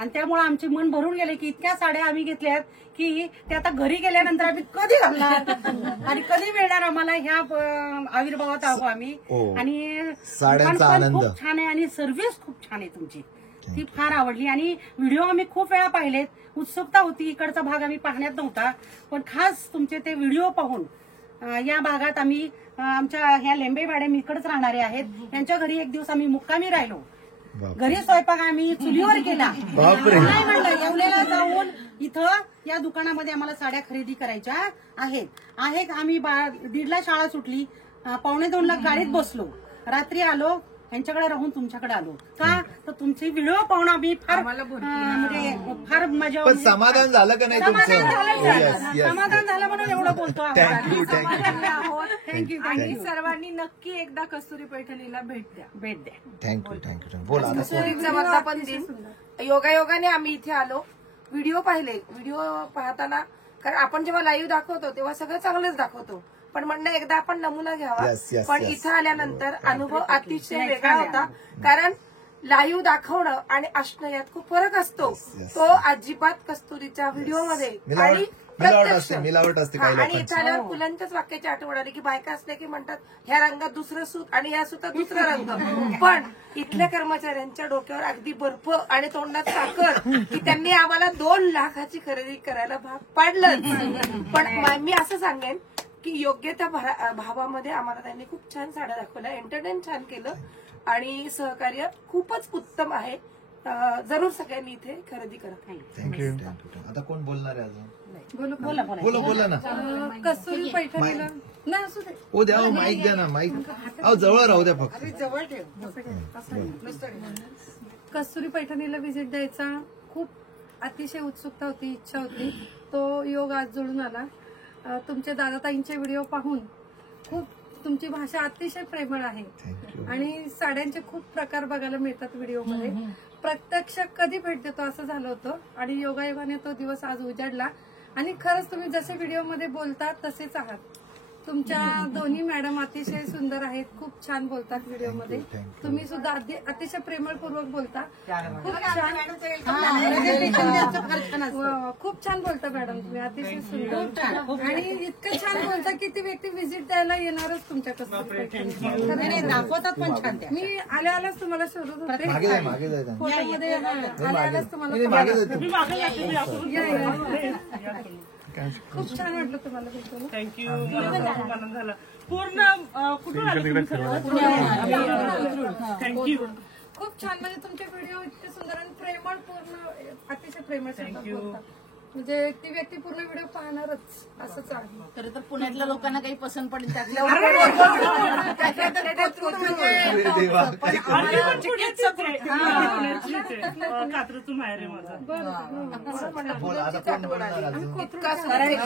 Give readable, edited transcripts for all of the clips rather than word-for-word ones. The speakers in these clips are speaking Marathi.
आणि त्यामुळे आमचे मन भरून गेले की इतक्या साड्या आम्ही घेतल्यात की ते आता घरी गेल्यानंतर आम्ही कधी घालणार आणि कधी मिळणार आम्हाला ह्या आविर्भावात आहो आम्ही. आणि साड्यांचा आनंद खूप छान आहे आणि सर्व्हिस खूप छान आहे तुमची, ती फार आवडली. आणि व्हिडिओ आम्ही खूप वेळा पाहिलेत, उत्सुकता होती, इकडचा भाग आम्ही पाहण्यात नव्हता, पण खास तुमचे ते व्हिडिओ पाहून या भागात आम्ही आमच्या ह्या लेंबे मॅडम इकडेच राहणारे आहेत, त्यांच्या घरी एक दिवस आम्ही मुक्कामी राहिलो. घरी स्वयंपाक आम्ही चुलीवर केला. नाही म्हणलं येवलेला जाऊन इथं या दुकानामध्ये आम्हाला साड्या खरेदी करायच्या आहेत. आम्ही 1:30ला शाळा सुटली, 1:45ला गाडीत बसलो, रात्री आलो, यांच्याकडे राहून तुमच्याकडे आलो. का तर तुमचे व्हिडिओ पाहून आम्ही फार म्हणजे फार मजा. पण समाधान झालं का नाही तुमचं? समाधान झालं म्हणून एवढं बोलतो. थँक्यू. आणि सर्वांनी नक्की एकदा कस्तुरी पैठणीला भेट द्या. थँक्यू. बोला. कस्तुरीचा वर्धापन दिन योगायोगाने आम्ही इथे आलो, व्हिडिओ पाहिले. व्हिडिओ पाहताना कारण आपण जेव्हा लाईव्ह दाखवतो तेव्हा सगळं चांगलंच दाखवतो, पण म्हणणं एकदा आपण नमुना घ्यावा. पण इथं आल्यानंतर अनुभव अतिशय वेगळा होता, कारण लाईव्ह दाखवणं आणि असणं यात खूप फरक असतो. तो अजिबात कस्तुरीच्या व्हिडिओमध्ये आणि मिलावट असते. आणि इथं आल्यावर मुलांच्याच वाक्याची आठवण आली की बायका असल्या की म्हणतात ह्या रंगात दुसरं सूत आणि ह्या सुतात दुसरा रंग. पण इथल्या कर्मचाऱ्यांच्या डोक्यावर अगदी बर्फ आणि तोंडात साखर की त्यांनी आम्हाला 2 लाखाची खरेदी करायला भाग पाडलं. पण मी असं सांगेन की योग्य त्या भावामध्ये आम्हाला त्यांनी खूप छान साड्या दाखवल्या, एंटरटेन छान केलं आणि सहकार्य खूपच उत्तम आहे. जरूर सगळ्यांनी इथे खरेदी करा. थँक्यू. आता कोण बोलणार आहे अजून? बोला ना. कस्तुरी पैठणीला नाही असू दे. हो द्या, माईक द्या ना, माईक जवळ राहू द्या फक्त. जवळ ठेव. कस्तुरी पैठणीला व्हिजिट द्यायचा खूप अतिशय उत्सुकता होती, इच्छा होती. तो योग आज जुळून आला. तुमच्या दादाताईंचे व्हिडिओ पाहून खूप तुमची भाषा अतिशय प्रेमळ आहे आणि साड्यांचे खूप प्रकार बघायला मिळतात व्हिडिओमध्ये. प्रत्यक्ष कधी भेट देतो असं झालं होतं आणि योगायोगाने तो दिवस आज उजाडला. आणि खरंच तुम्ही जसे व्हिडिओमध्ये बोलता तसेच आहात. तुमच्या दोन्ही मॅडम अतिशय सुंदर आहेत, खूप छान बोलतात व्हिडिओमध्ये. तुम्ही सुद्धा अतिशय प्रेमळपूर्वक बोलता, खूप छान बोलता मॅडम तुम्ही, अतिशय सुंदर आणि इतकं छान बोलता की ती व्यक्ती व्हिजिट द्यायला येणारच तुमच्याकडे. दाखवतात पण छान. मी आल्यालाच तुम्हाला शोधत होते, फोटोमध्ये आल्यालाच तुम्हाला खूप छान वाटलं तुम्हाला भेटून. थँक्यू. आनंद झाला पूर्ण. कुठून आले? थँक्यू. खूप छान, म्हणजे तुमचे व्हिडिओ इतके सुंदर आणि प्रेमळ, पूर्ण अतिशय प्रेमळ बोलतात. म्हणजे ती व्यक्ती पूर्ण व्हिडिओ पाहणारच असंच आहे. खरं तर पुण्यातल्या लोकांना काही पसंत पडेल त्यातल्या कात्रचं माहेर आहे माझं.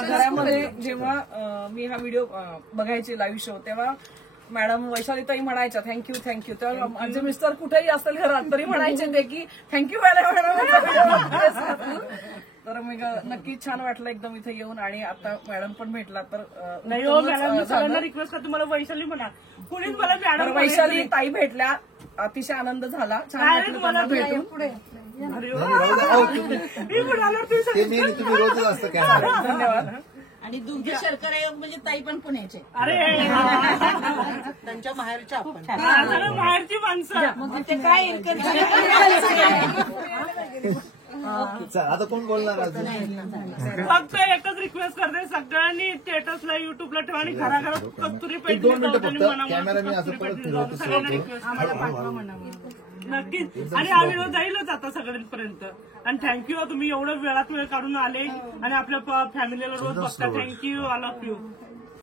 घरामध्ये जेव्हा मी हा व्हिडिओ बघायचे लाईव्ह शो तेव्हा मॅडम वैशालीताई म्हणायच्या थँक्यू. तेव्हा माझे मिस्टर कुठेही असतील घरात तरी म्हणायचे ते की थँक्यू मॅडम. तर मग नक्की छान वाटलं एकदम इथे येऊन. आणि आता मॅडम पण भेटला तर नाही हो मॅडम, सगळ्यांना रिक्वेस्ट करतो मला वैशाली म्हणा, कुणीच मला मॅडम वैशाली ताई भेटल्या, अतिशय आनंद झाला, छान वाटलं मला भेटून. तुम्ही रोजच असतं काय. धन्यवाद. आणि दुग्ध शर्करा योग म्हणजे ताई पण पुण्याचे. अरे त्यांच्या माहेरच्या बाहेरची माणसं मग ते काय आता कोण बोलणार अजून? फक्त एकच रिक्वेस्ट करते, सगळ्यांनी स्टेटसला युट्यूबला ठेवा आणि घराघरात कस्तुरी पैठणी नक्कीच. आणि हा व्हिडिओ जाईलच आता सगळ्यांपर्यंत. आणि थँक्यू, तुम्ही एवढं वेळात वेळ काढून आले आणि आपल्या फॅमिलीला रोज बघता. थँक्यू. I love you.